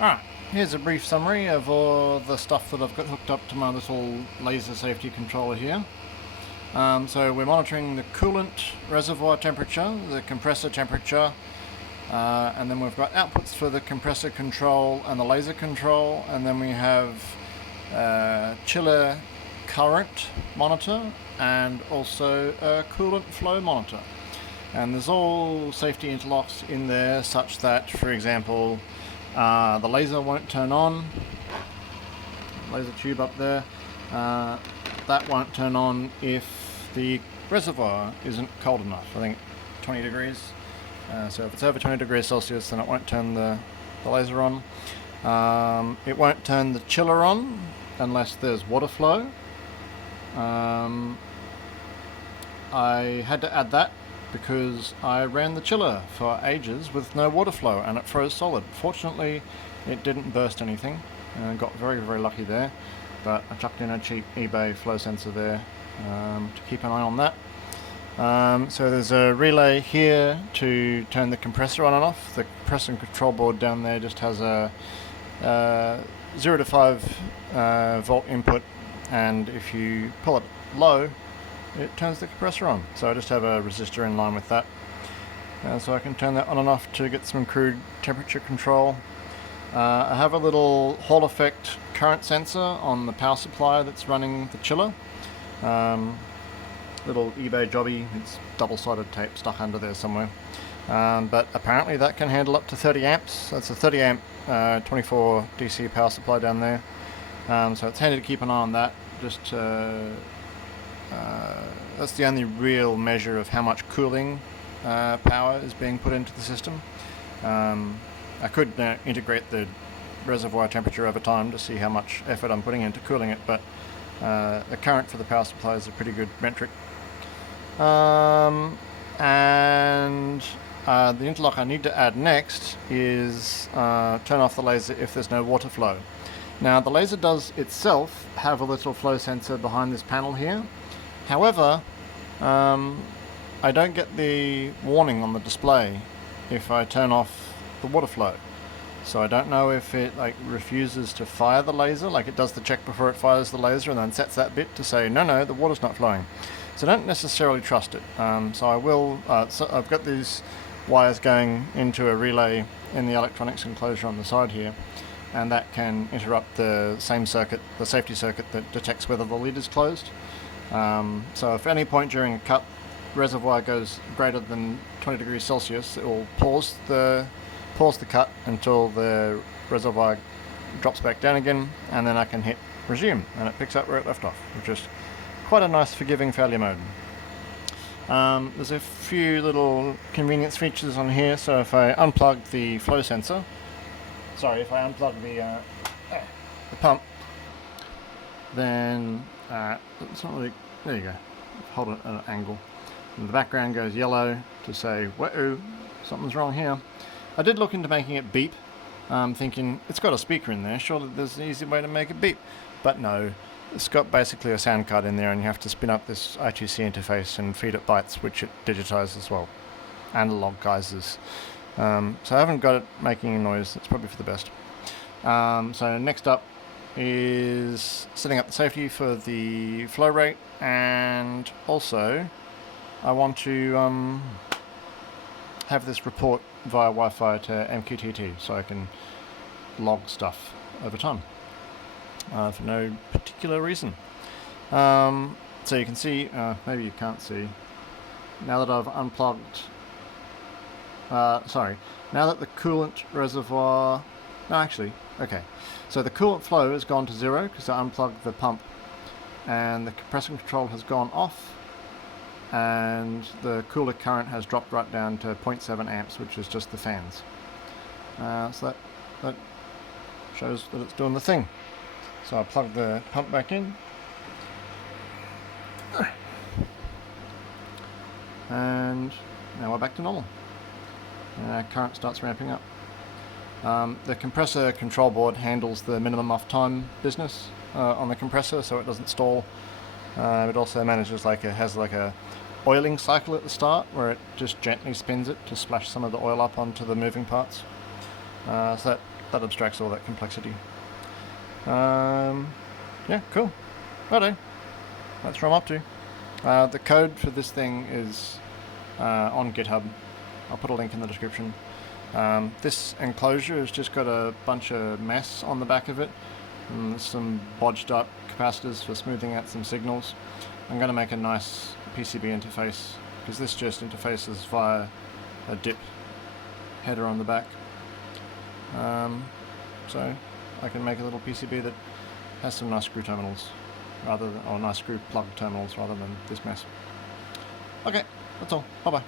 Alright, here's a brief summary of all the stuff that I've got hooked up to my little laser safety controller here. So we're monitoring the coolant reservoir temperature, the compressor temperature, and then we've got outputs for the compressor control and the laser control, and then we have chiller current monitor and also a coolant flow monitor. And there's all safety interlocks in there such that, for example, the laser won't turn on. Laser tube up there. That won't turn on if the reservoir isn't cold enough. I think 20 degrees. So if it's over 20 degrees Celsius, then it won't turn the laser on. It won't turn the chiller on unless there's water flow. I had to add that because I ran the chiller for ages with no water flow and it froze solid. Fortunately, it didn't burst anything and got very, very lucky there. But I chucked in a cheap eBay flow sensor there to keep an eye on that. So there's a relay here to turn the compressor on and off. The compressor control board down there just has a 0 to 5 volt input, and if you pull it low, it turns the compressor on. So I just have a resistor in line with that. So I can turn that on and off to get some crude temperature control. I have a little Hall effect current sensor on the power supply that's running the chiller. Little eBay jobby, it's double-sided tape stuck under there somewhere. But apparently that can handle up to 30 amps. That's a 30 amp 24 DC power supply down there. So it's handy to keep an eye on that. Just that's the only real measure of how much cooling power is being put into the system. I could integrate the reservoir temperature over time to see how much effort I'm putting into cooling it, but the current for the power supply is a pretty good metric. And the interlock I need to add next is turn off the laser if there's no water flow. Now the laser does itself have a little flow sensor behind this panel here. However, I don't get the warning on the display if I turn off the water flow. So I don't know if it refuses to fire the laser, like it does the check before it fires the laser and then sets that bit to say no, the water's not flowing. So I don't necessarily trust it. So I will, so I've got these wires going into a relay in the electronics enclosure on the side here, and that can interrupt the same circuit, the safety circuit that detects whether the lid is closed. So if at any point during a cut reservoir goes greater than 20 degrees Celsius, it will pause the cut until the reservoir drops back down again, and then I can hit resume and it picks up where it left off, which is quite a nice forgiving failure mode. There's a few little convenience features on here. So if I unplug the flow sensor, if I unplug the pump, then it's not really, there you go, hold it at an angle, and the background goes yellow to say whoa, something's wrong here. I did look into making it beep, thinking it's got a speaker in there, surely there's an easy way to make it beep, but no, it's got basically a sound card in there and you have to spin up this I2C interface and feed it bytes, which it digitizes as well, analog guises. So I haven't got it making a noise. It's probably for the best. So next up is setting up the safety for the flow rate, and also I want to have this report via Wi-Fi to MQTT so I can log stuff over time for no particular reason. So you can see, maybe you can't see, now that I've unplugged, now that the coolant reservoir, no actually, okay, so the coolant flow has gone to 0 because I unplugged the pump, and the compressor control has gone off, and the cooler current has dropped right down to 0.7 amps, which is just the fans. So that shows that it's doing the thing. So I plug the pump back in, and now we're back to normal. Current starts ramping up. The compressor control board handles the minimum off time business on the compressor, so it doesn't stall. It also manages has a oiling cycle at the start where it just gently spins it to splash some of the oil up onto the moving parts. So that that abstracts all that complexity. Yeah, cool. Righto. That's where I'm up to. The code for this thing is on GitHub. I'll put a link in the description. This enclosure has just got a bunch of mess on the back of it, and some bodged up capacitors for smoothing out some signals. I'm going to make a nice PCB interface, because this just interfaces via a DIP header on the back. So I can make a little PCB that has some nice screw terminals, or nice screw plug terminals rather than this mess. Okay, that's all. Bye bye.